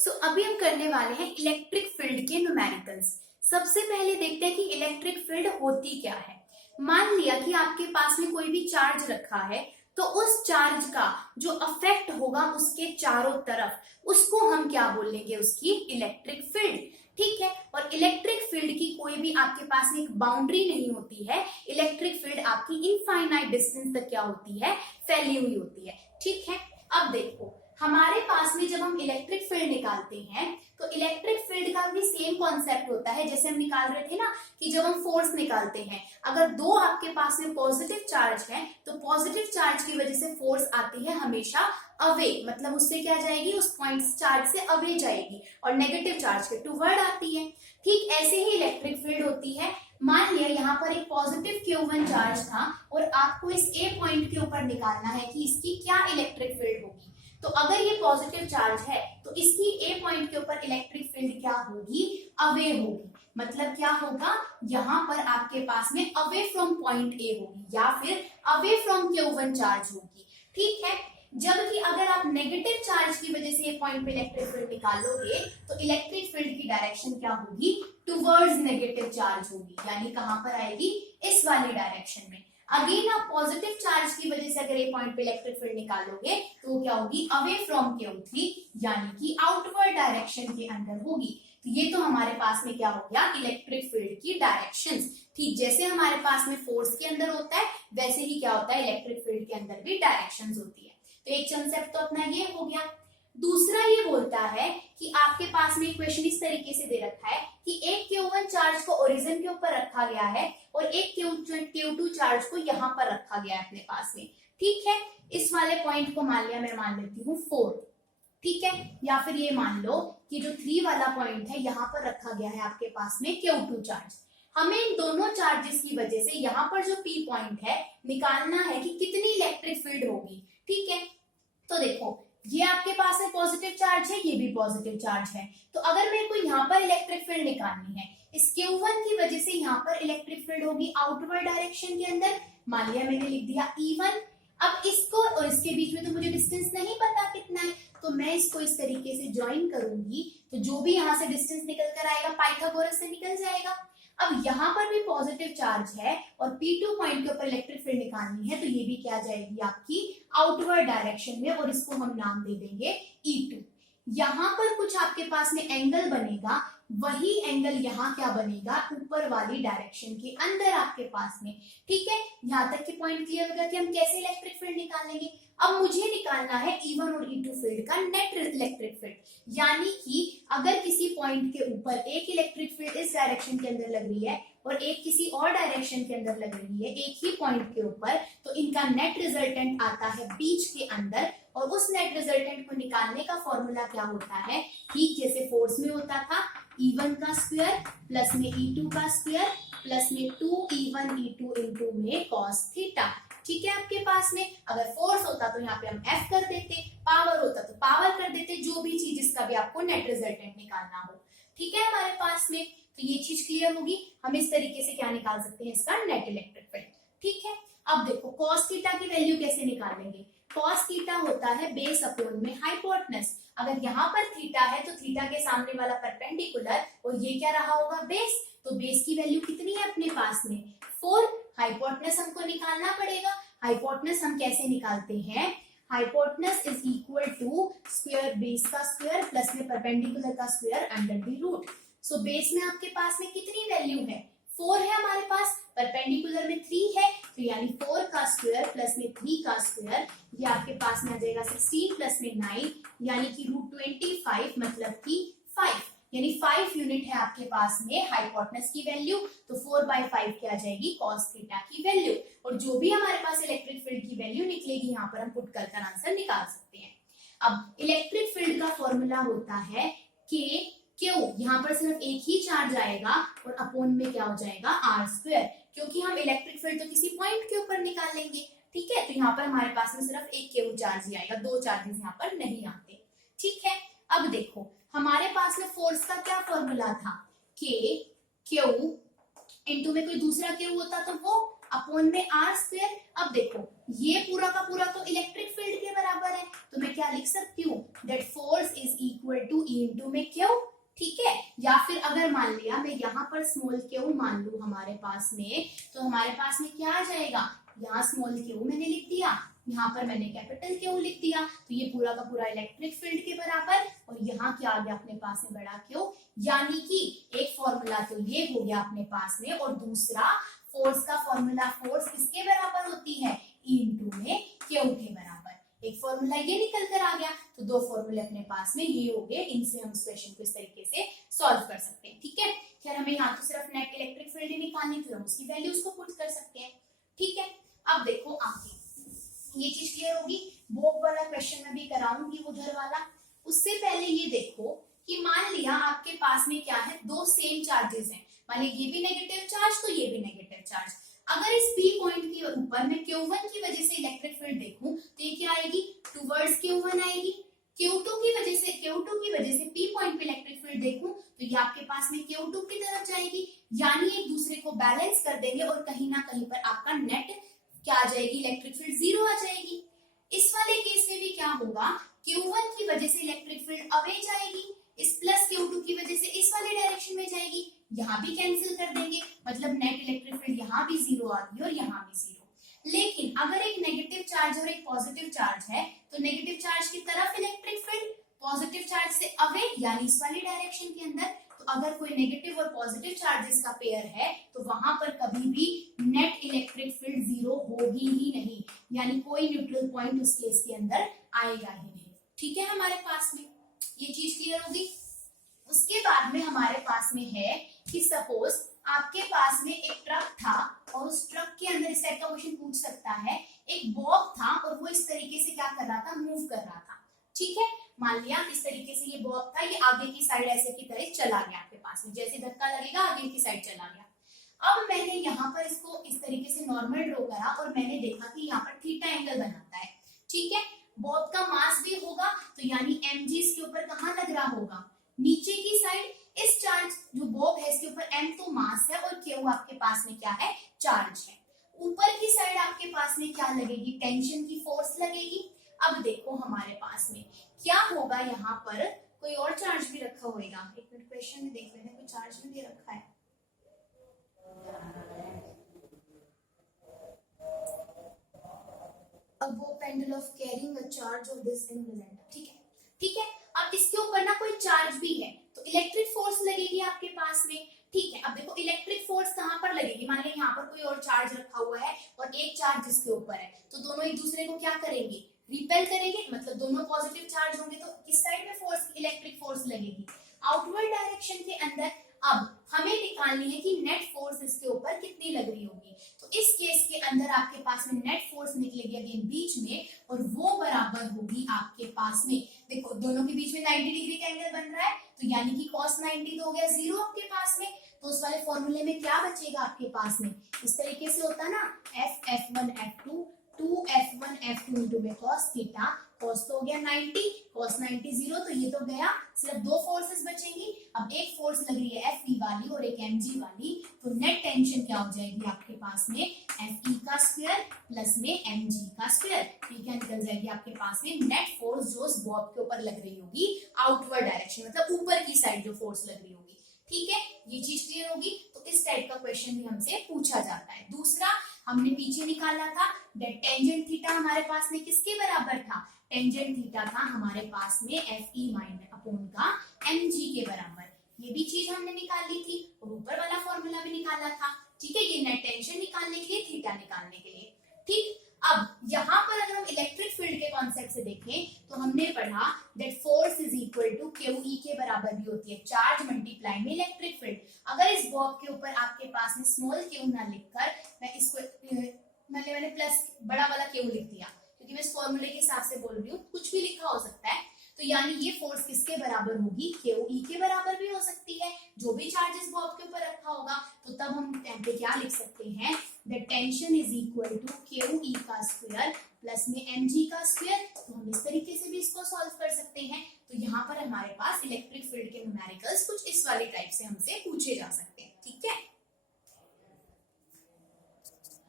अभी हम करने वाले हैं इलेक्ट्रिक फील्ड के न्यूमेरिकल्स। सबसे पहले देखते हैं कि इलेक्ट्रिक फील्ड होती क्या है। मान लिया कि आपके पास में कोई भी चार्ज रखा है, तो उस चार्ज का जो अफेक्ट होगा उसके चारों तरफ, उसको हम क्या बोलेंगे, उसकी इलेक्ट्रिक फील्ड। ठीक है। और इलेक्ट्रिक फील्ड की कोई भी आपके पास में एक बाउंड्री नहीं होती है। इलेक्ट्रिक फील्ड आपकी इनफाइनाइट डिस्टेंस तक क्या होती है, फैली हुई होती है। ठीक है। अब देखो, हमारे पास में जब हम इलेक्ट्रिक फील्ड निकालते हैं तो इलेक्ट्रिक फील्ड का भी सेम कॉन्सेप्ट होता है जैसे हम निकाल रहे थे ना, कि जब हम फोर्स निकालते हैं, अगर दो आपके पास में पॉजिटिव चार्ज है तो पॉजिटिव चार्ज की वजह से फोर्स आती है हमेशा अवे, मतलब उससे क्या जाएगी, उस पॉइंट चार्ज से अवे जाएगी, और नेगेटिव चार्ज के टुवर्ड आती है। ठीक ऐसे ही इलेक्ट्रिक फील्ड होती है। मान लिया यहाँ पर एक पॉजिटिव Q1 चार्ज था और आपको इस ए पॉइंट के ऊपर निकालना है कि इसकी क्या इलेक्ट्रिक फील्ड होगी। तो अगर ये पॉजिटिव चार्ज है तो इसकी ए पॉइंट के ऊपर इलेक्ट्रिक फील्ड क्या होगी, अवे होगी। मतलब क्या होगा, यहाँ पर आपके पास में अवे फ्रॉम पॉइंट ए होगी या फिर अवे फ्रॉम Q1 चार्ज होगी। ठीक है। जबकि अगर आप नेगेटिव चार्ज की वजह से पॉइंट पे इलेक्ट्रिक फील्ड निकालोगे तो इलेक्ट्रिक फील्ड की डायरेक्शन क्या होगी, टुवर्ड्स नेगेटिव चार्ज होगी, यानी कहां पर आएगी, इस वाली डायरेक्शन में। अगेन आप पॉजिटिव चार्ज की वजह से अगर ये पॉइंट पे इलेक्ट्रिक फील्ड निकालोगे तो वो क्या होगी, अवे फ्रॉम Q3, यानी कि आउटवर्ड डायरेक्शन के अंदर होगी। तो ये तो हमारे पास में क्या हो गया, इलेक्ट्रिक फील्ड की डायरेक्शंस। ठीक जैसे हमारे पास में फोर्स के अंदर होता है वैसे ही क्या होता है, इलेक्ट्रिक फील्ड के अंदर भी डायरेक्शंस होती है। तो एक कंसेप्ट तो अपना ये हो गया। दूसरा ये बोलता है कि आपके पास में क्वेश्चन इस तरीके से दे रखा है कि एक Q1 चार्ज को ओरिजिन के ऊपर रखा गया है और एक Q2 चार्ज को यहाँ पर रखा गया है अपने पास में। ठीक है। इस वाले पॉइंट को मान लिया, मैं मान लेती हूँ 4। ठीक है। या फिर ये मान लो कि जो 3 वाला पॉइंट है यहाँ पर रखा गया है आपके पास में Q2 चार्ज। हमें इन दोनों चार्जेस की वजह से यहाँ पर जो P पॉइंट है निकालना है कि कितनी इलेक्ट्रिक फील्ड होगी। ठीक है। तो देखो, ये आपके पास में पॉजिटिव चार्ज है, ये भी पॉजिटिव चार्ज है। तो अगर मेरे को यहाँ पर इलेक्ट्रिक फील्ड निकालनी है, इस Q1 की वजह से यहाँ पर इलेक्ट्रिक फील्ड होगी आउटवर्ड डायरेक्शन के अंदर। मान लिया मैंने लिख दिया E1। अब इसको और इसके बीच में तो मुझे डिस्टेंस नहीं पता कितना है, तो मैं इसको इस तरीके से ज्वाइन करूंगी, तो जो भी यहाँ से डिस्टेंस निकल कर आएगा पाइथागोरस से निकल जाएगा। अब यहाँ पर भी पॉजिटिव चार्ज है और P2 पॉइंट के ऊपर इलेक्ट्रिक फील्ड निकालनी है, तो ये भी क्या जाएगी आपकी आउटवर्ड डायरेक्शन में, और इसको हम नाम दे देंगे E2। यहाँ पर कुछ आपके पास में एंगल बनेगा, वही एंगल यहाँ क्या बनेगा, ऊपर वाली डायरेक्शन के अंदर आपके पास में। ठीक है। यहाँ तक की पॉइंट क्लियर हो गया कि हम कैसे इलेक्ट्रिक फील्ड निकालेंगे। अब मुझे निकालना है E1 और E2 फील्ड का नेट इलेक्ट्रिक फील्ड, यानी कि अगर किसी पॉइंट के ऊपर एक इलेक्ट्रिक फील्ड इस डायरेक्शन के अंदर लग रही है और एक किसी और डायरेक्शन के अंदर लग रही है एक ही पॉइंट के ऊपर, तो इनका नेट रिजल्टेंट आता है बीच के अंदर, और उस नेट रिजल्टेंट को निकालने का फॉर्मूला क्या होता है, ठीक जैसे फोर्स में होता था, E1 का स्क्वायर प्लस में E2 का स्क्वायर प्लस में 2E1 E2 इंटू में cos थीटा। ठीक है। आपके पास में अगर फोर्स होता तो यहाँ पे हम F कर देते, पावर होता तो पावर कर देते, जो भी चीज इसका भी आपको नेट रिजल्टेंट निकालना हो। ठीक है हमारे पास में, तो ये चीज क्लियर होगी। हम इस तरीके से क्या निकाल सकते हैं, इसका नेट इलेक्ट्रिक फील्ड। ठीक है। अब देखो cos थीटा की वैल्यू कैसे निकालेंगे। cos थीटा होता है बेस अपॉन में हाइपोटेनस। अगर यहाँ पर थीटा है तो थीटा के सामने वाला परपेंडिकुलर, और ये क्या रहा होगा, बेस। तो बेस की वैल्यू कितनी है अपने पास में, 4। हाइपोटेनस हमको निकालना पड़ेगा। हाइपोटेनस हम कैसे निकालते हैं, hypotenuse is equal to square base का स्क्वायर प्लस में परपेंडिकुलर का square under the root. So base में आपके पास में कितनी वैल्यू है, 4 है हमारे पास, परपेंडिकुलर में 3 है, तो यानी 4 का स्क्वायर प्लस में 3 का स्क्वायर, ये आपके पास में आ जाएगा 16 प्लस में 9, यानी कि √25, मतलब कि 5, यानी 5 यूनिट है आपके पास में हाइपोटेनस की वैल्यू। तो 4/5 क्या आ जाएगी, cos थीटा की वैल्यू। और जो भी हमारे पास इलेक्ट्रिक फील्ड की वैल्यू निकलेगी यहाँ पर हम पुट कर आंसर निकाल सकते हैं। अब इलेक्ट्रिक फील्ड का फॉर्मूला होता है K Q, यहाँ पर सिर्फ एक ही चार्ज आएगा और अपॉन में क्या हो जाएगा, R², क्योंकि हम इलेक्ट्रिक फील्ड तो किसी पॉइंट के ऊपर निकालेंगे। ठीक है। तो यहाँ पर हमारे पास में सिर्फ एक Q चार्ज ही आएगा, 2 चार्जेस यहाँ पर नहीं आते। ठीक है। अब देखो हमारे पास में फोर्स का क्या फॉर्मूला था, K Q इंटू में कोई दूसरा Q होता तो वो अपॉन में R²। अब देखो ये पूरा का पूरा तो इलेक्ट्रिक फील्ड के बराबर है, तो मैं क्या लिख सकती हूँ, that force is equal to e into में क्यू, ठीक है। या फिर अगर मान लिया मैं यहाँ पर स्मॉल क्यू मान लू हमारे पास में, तो हमारे पास में क्या आ जाएगा, यहाँ स्मॉल क्यू मैंने लिख दिया, यहाँ पर मैंने कैपिटल क्यू लिख दिया, तो ये पूरा का पूरा इलेक्ट्रिक फील्ड के बराबर, और यहाँ क्या आ गया अपने पास में बड़ा क्यू, यानी कि एक फॉर्मूला तो ये हो गया अपने पास में, और दूसरा फोर्स का फॉर्मूला, फोर्स किसके बराबर होती है, ई इंटू में क्यू के बराबर, एक फॉर्मूला ये निकल कर आ गया, तो दो फॉर्मूले अपने पास में ये हो गए, इनसे हम इस क्वेश्चन को इस तरीके से सॉल्व कर सकते हैं, ठीक है। खैर हमें यहाँ तो सिर्फ नेट इलेक्ट्रिक फील्ड ही निकालनी थी, हम उसकी वैल्यूज को पुट कर सकते हैं, ठीक है। अब देखो आगे ये चीज क्लियर होगी, बोक वाला क्वेश्चन में भी कराऊंगी उधर वाला। उससे पहले ये देखो कि मान लिया आपके पास में क्या है, दो सेम चार्जेस हैं, मान लिया ये भी नेगेटिव चार्ज तो ये भी नेगेटिव चार्ज, अगर इस P पॉइंट के ऊपर मैं Q1 की वजह से इलेक्ट्रिक फील्ड देखूं तो ये क्या आएगी, टुवर्ड्स Q1 आएगी, Q2 की वजह से P पॉइंट पे इलेक्ट्रिक फील्ड देखूं तो ये आपके पास में Q2 की तरफ जाएगी, यानी एक दूसरे को बैलेंस कर देंगे और कहीं ना कहीं पर आपका नेट क्या आ जाएगी, इलेक्ट्रिक फील्ड जीरो आ जाएगी। इस वाले केस में भी क्या होगा, Q1 की वजह से इलेक्ट्रिक फील्ड अवे जाएगी, इस प्लस Q2 की वजह से इस वाले डायरेक्शन में जाएगी, यहाँ भी कैंसिल कर देंगे, मतलब नेट इलेक्ट्रिक फील्ड यहाँ भी जीरो आ गई और यहाँ भी जीरो। लेकिन अगर एक नेगेटिव चार्ज और एक पॉजिटिव चार्ज है तो नेगेटिव चार्ज की तरफ इलेक्ट्रिक फील्ड, पॉजिटिव चार्ज से अवे यानी इस वाली डायरेक्शन के अंदर, तो अगर कोई नेगेटिव और पॉजिटिव चार्जेस का पेयर है तो वहां पर कभी भी नेट इलेक्ट्रिक फील्ड जीरो होगी ही नहीं, यानी कोई न्यूट्रल पॉइंट उस केस के अंदर आएगा ही नहीं, ठीक है। हमारे पास में ये चीज क्लियर होगी। उसके बाद में हमारे पास में है कि सपोज आपके पास में एक ट्रक था और उस ट्रक के अंदर इस टाइप का क्वेश्चन पूछ सकता है, एक बॉब था और वो इस तरीके से क्या कर रहा था, मूव कर रहा था, ठीक है। मान लिया इस तरीके से ये बॉब था, ये आगे की साइड ऐसे की तरह चला गया आपके पास में, जैसे धक्का लगेगा आगे की साइड चला गया। अब मैंने यहाँ पर इसको इस तरीके से नॉर्मल ड्रॉ करा और मैंने देखा कि यहाँ पर थीटा एंगल बनाता है, ठीक है। बॉब का मास भी होगा तो यानी mg इसके ऊपर कहाँ लग रहा होगा, नीचे की साइड। इस चार्ज जो बॉब है इसके ऊपर m तो मास है और q आपके पास में क्या है, चार्ज है। ऊपर की साइड आपके पास में क्या लगेगी, टेंशन की फोर्स लगेगी। अब देखो हमारे पास में क्या होगा, यहाँ पर कोई और चार्ज भी रखा होगा, एक मिनट क्वेश्चन में देख लेते हैं, कोई चार्ज भी दे रखा है, अब वो pendulum of carrying a charge of this in present, ठीक है, ठीक है। अब इसके ऊपर ना कोई चार्ज भी है तो इलेक्ट्रिक फोर्स लगेगी आपके पास में, ठीक है। अब देखो इलेक्ट्रिक फोर्स कहाँ पर लगेगी, मान लीजिए यहाँ पर कोई और चार्ज रखा हुआ है और एक चार्ज इसके ऊपर है, तो दोनों एक दूसरे को क्या करेंगे, रिपेल करेंगे, मतलब दोनों पॉजिटिव चार्ज होंगे तो किस साइड में फोर्स, इलेक्ट्रिक फोर्स लगेगी, आउटवर्ड डायरेक्शन के अंदर। अब हमें निकालनी है कि नेट फोर्स इसके ऊपर कितनी लग रही होगी, तो इस केस के अंदर आपके पास में नेट फोर्स निकलेगी अगेन बीच में, और वो बराबर होगी आपके पास में, देखो दोनों के बीच में 90 डिग्री का एंगल बन रहा है, तो यानी कि cos 90 तो हो गया जीरो आपके पास में, तो उस वाले फॉर्मूले में क्या बचेगा आपके पास में, इस तरीके से होता है ना, f(f1 f2) 2f1 f2 into में cos थीटा, cos तो हो गया 90, cos 90 जीरो, तो ये तो गया, सिर्फ दो फोर्सेस बचेंगी। अब एक फोर्स लग रही है Fe वाली और एक mg वाली, तो नेट टेंशन क्या हो जाएगी आपके पास में, Fe का स्क्वायर प्लस में mg का स्क्वायर, ये क्या निकल जाएगी आपके पास में, नेट फोर्स जो उस बॉब के ऊपर लग रही होगी आउटवर्ड डायरेक्शन, मतलब ऊपर की साइड जो फोर्स लग रही होगी, ठीक है। ये चीज क्लियर होगी, तो इस टाइप का क्वेश्चन भी हमसे पूछा जाता है। दूसरा हमने पीछे निकाला था दैट टेंजेंट थीटा हमारे पास में किसके बराबर था, टेंजेंट थीटा था हमारे पास में Fe माइनस अपॉन का mg के बराबर, ये भी चीज हमने निकाल ली थी और ऊपर वाला फॉर्मूला भी निकाला था, ठीक है। ये नेट टेंशन निकालने के लिए, थीटा निकालने के लिए, ठीक। अब यहाँ पर अगर हम इलेक्ट्रिक फील्ड के कॉन्सेप्ट से देखें तो हमने पढ़ा that force is equal to QE के बराबर भी होती है चार्ज मल्टीप्लाई में इलेक्ट्रिक फील्ड। अगर इस बॉब के ऊपर आपके पास में स्मॉल q ना लिखकर मैं इसको मैंने प्लस बड़ा वाला q लिख दिया, क्योंकि मैं इस फॉर्मूले के हिसाब से बोल रही हूँ, कुछ भी लिखा हो सकता है, तो यानी ये फोर्स किसके बराबर होगी, QE के बराबर भी हो सकती है, जो भी चार्जेस बॉब के ऊपर रखा होगा, तो तब हम यहाँ पे क्या लिख सकते हैं, the tension is equal to QE का स्क्वायर प्लस में mg का स्क्वायर, तो हम इस तरीके से भी इसको सॉल्व कर सकते हैं। तो यहाँ पर हमारे पास इलेक्ट्रिक फील्ड के न्यूमेरिकल्स कुछ इस वाले टाइप से हमसे पूछे जा सकते हैं।